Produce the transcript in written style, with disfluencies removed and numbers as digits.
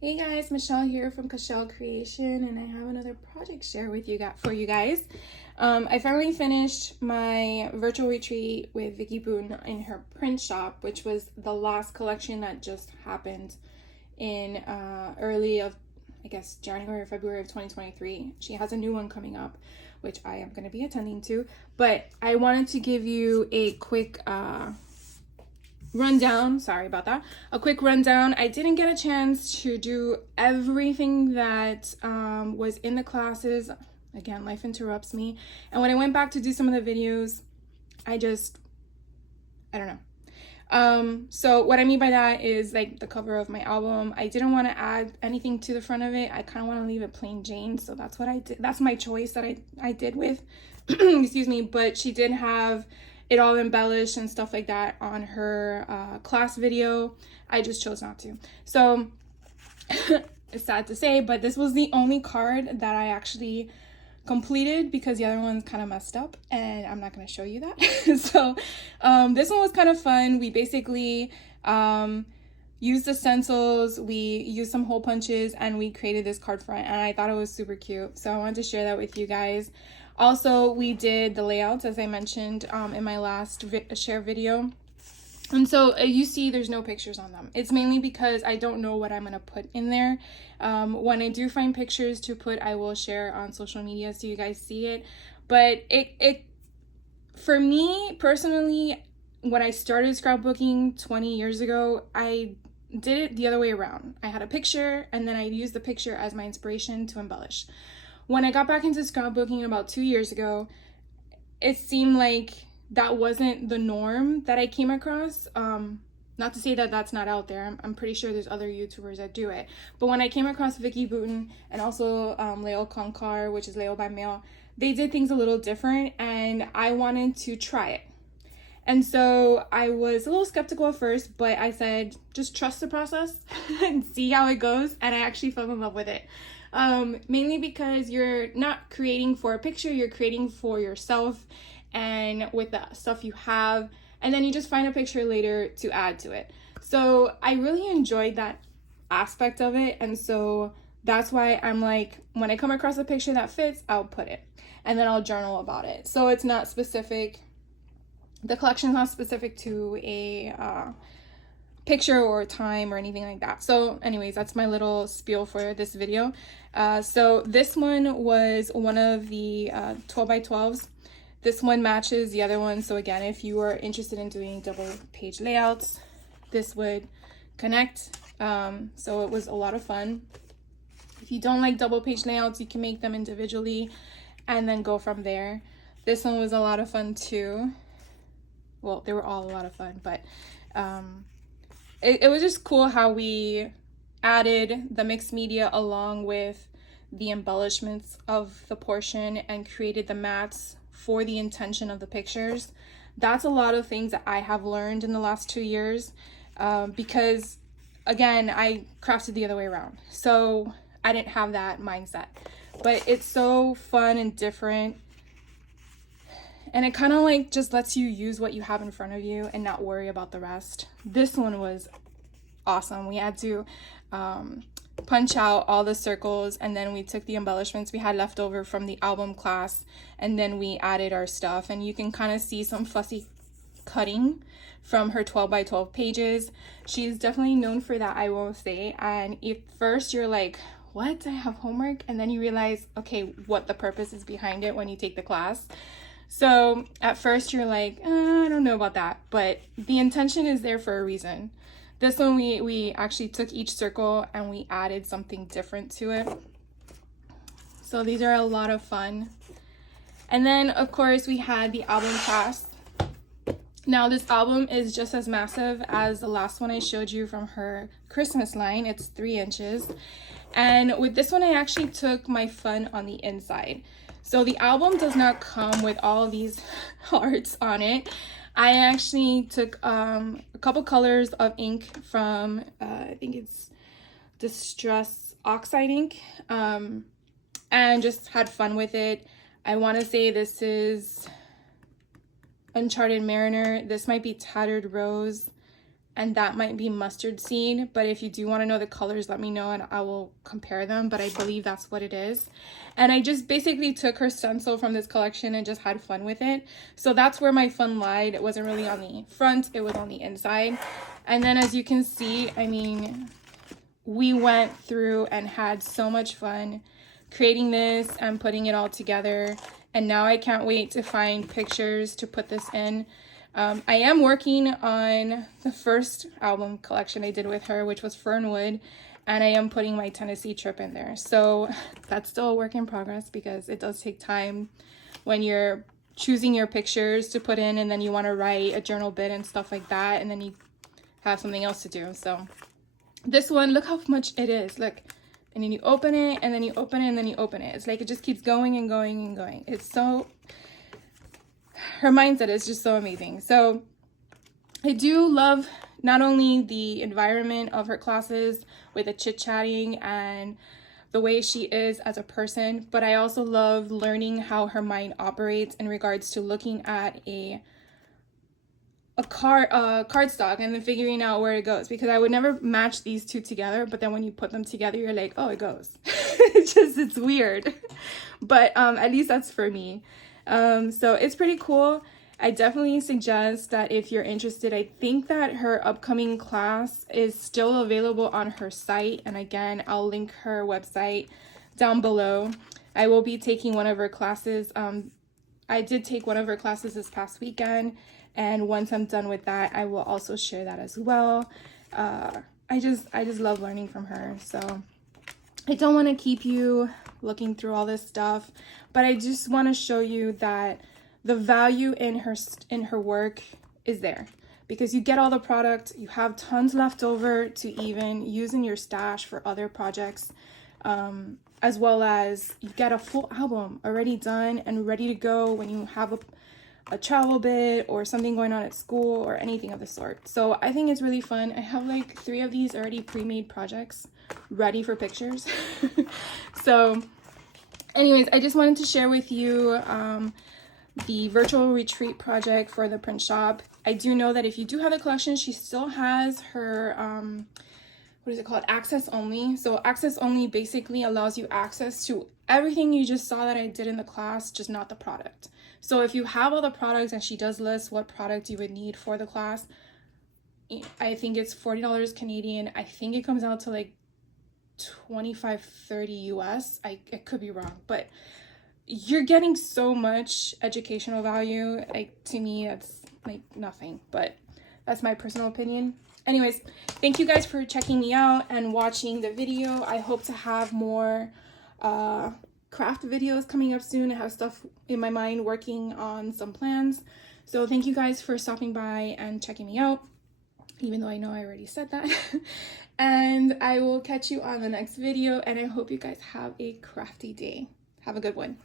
Hey guys, Michelle here from Cashel Creation, and I have another project share with you for you guys. I finally finished my virtual retreat with Vicki Boutin in her print shop, which was the last collection that just happened in early of, I guess, January or February of 2023. She has a new one coming up, which I am going to be attending to. But I wanted to give you a quick rundown. Sorry about that. A quick rundown. I didn't get a chance to do everything that was in the classes. Again, life interrupts me. And when I went back to do some of the videos, I don't know. So what I mean by that is like the cover of my album. I didn't want to add anything to the front of it. I kind of want to leave it plain Jane. So that's what I did. That's my choice that I did with, excuse me. But she did have it all embellished and stuff like that on her class video. I just chose not to. So it's sad to say, but this was the only card that I actually completed because the other one's kind of messed up and I'm not going to show you that. So this one was kind of fun. We basically used the stencils, we used some hole punches, and we created this card front, and I thought it was super cute. So I wanted to share that with you guys. Also, we did the layouts, as I mentioned in my last share video. And so you see there's no pictures on them. It's mainly because I don't know what I'm going to put in there. When I do find pictures to put, I will share on social media so you guys see it. But it for me personally, when I started scrapbooking 20 years ago, I did it the other way around. I had a picture and then I used the picture as my inspiration to embellish. When I got back into scrapbooking about 2 years ago, it seemed like that wasn't the norm that I came across. Not to say that that's not out there. I'm pretty sure there's other YouTubers that do it. But when I came across Vicki Boutin and also Leo Konkar, which is Leo by Mail, they did things a little different and I wanted to try it. And so I was a little skeptical at first, but I said, just trust the process and see how it goes. And I actually fell in love with it. Mainly because you're not creating for a picture, you're creating for yourself and with the stuff you have, and then you just find a picture later to add to it. So I really enjoyed that aspect of it, and so that's why I'm like, when I come across a picture that fits, I'll put it and then I'll journal about it. So it's not specific, the collection's not specific to a picture or time or anything like that. So anyways, that's my little spiel for this video. So this one was one of the 12 by 12s. This one matches the other one. So again, if you are interested in doing double page layouts, this would connect. So it was a lot of fun. If you don't like double page layouts, you can make them individually and then go from there. This one was a lot of fun too. Well, they were all a lot of fun, but it was just cool how we added the mixed media along with the embellishments of the portion and created the mats for the intention of the pictures. That's a lot of things that I have learned in the last 2 years because, again, I crafted the other way around. So I didn't have that mindset. But it's so fun and different. And it kind of like just lets you use what you have in front of you and not worry about the rest. This one was awesome. We had to punch out all the circles, and then we took the embellishments we had left over from the album class, and then we added our stuff. And you can kind of see some fussy cutting from her 12 by 12 pages. She's definitely known for that, I will say. And if first you're like, what? I have homework? And then you realize, okay, what the purpose is behind it when you take the class. So at first you're like, I don't know about that, but the intention is there for a reason. This one we actually took each circle and we added something different to it. So these are a lot of fun. And then of course we had the album class. Now this album is just as massive as the last one I showed you from her Christmas line. It's 3 inches. And with this one I actually took my fun on the inside. So the album does not come with all these hearts on it. I actually took a couple colors of ink from, I think it's Distress Oxide ink, and just had fun with it. I want to say this is Uncharted Mariner. This might be Tattered Rose. and that might be mustard seed. But if you do want to know the colors, let me know and I will compare them. But I believe that's what it is. And I just basically took her stencil from this collection and just had fun with it. So that's where my fun lied. It wasn't really on the front, it was on the inside. And then as you can see, I mean, we went through and had so much fun creating this and putting it all together. And now I can't wait to find pictures to put this in. I am working on the first album collection I did with her, which was Fernwood, and I am putting my Tennessee trip in there. So that's still a work in progress because it does take time when you're choosing your pictures to put in and then you want to write a journal bit and stuff like that, and then you have something else to do. So this one, look how much it is. Look. And then you open it, and then you open it, and then you open it. It's like it just keeps going and going and going. It's so... her mindset is just so amazing. So I do love not only the environment of her classes with the chit-chatting and the way she is as a person, but I also love learning how her mind operates in regards to looking at a cardstock and then figuring out where it goes, because I would never match these two together, but then when you put them together, you're like, oh, it goes. It's weird. But at least that's for me. So it's pretty cool. I definitely suggest that if you're interested, I think that her upcoming class is still available on her site. And again, I'll link her website down below. I will be taking one of her classes. I did take one of her classes this past weekend. And once I'm done with that, I will also share that as well. I just love learning from her. So I don't want to keep you looking through all this stuff, but I just want to show you that the value in her work is there, because you get all the product, you have tons left over to even use in your stash for other projects, as well as you get a full album already done and ready to go when you have a travel bit or something going on at school or anything of the sort. So I think it's really fun. I have like 3 of these already pre-made projects ready for pictures. So anyways, I just wanted to share with you the virtual retreat project for the print shop. I do know that if you do have the collection, she still has her what is it called, access only. So access only basically allows you access to everything you just saw that I did in the class, just not the product. So if you have all the products and she does list what product you would need for the class, I think it's $40 Canadian. I think it comes out to like 25-30 US. I could be wrong, but you're getting so much educational value. Like, to me, it's like nothing, but that's my personal opinion. Anyways, thank you guys for checking me out and watching the video. I hope to have more craft videos coming up soon. I have stuff in my mind, working on some plans. So thank you guys for stopping by and checking me out, even though I know I already said that. And I will catch you on the next video, and I hope you guys have a crafty day. Have a good one.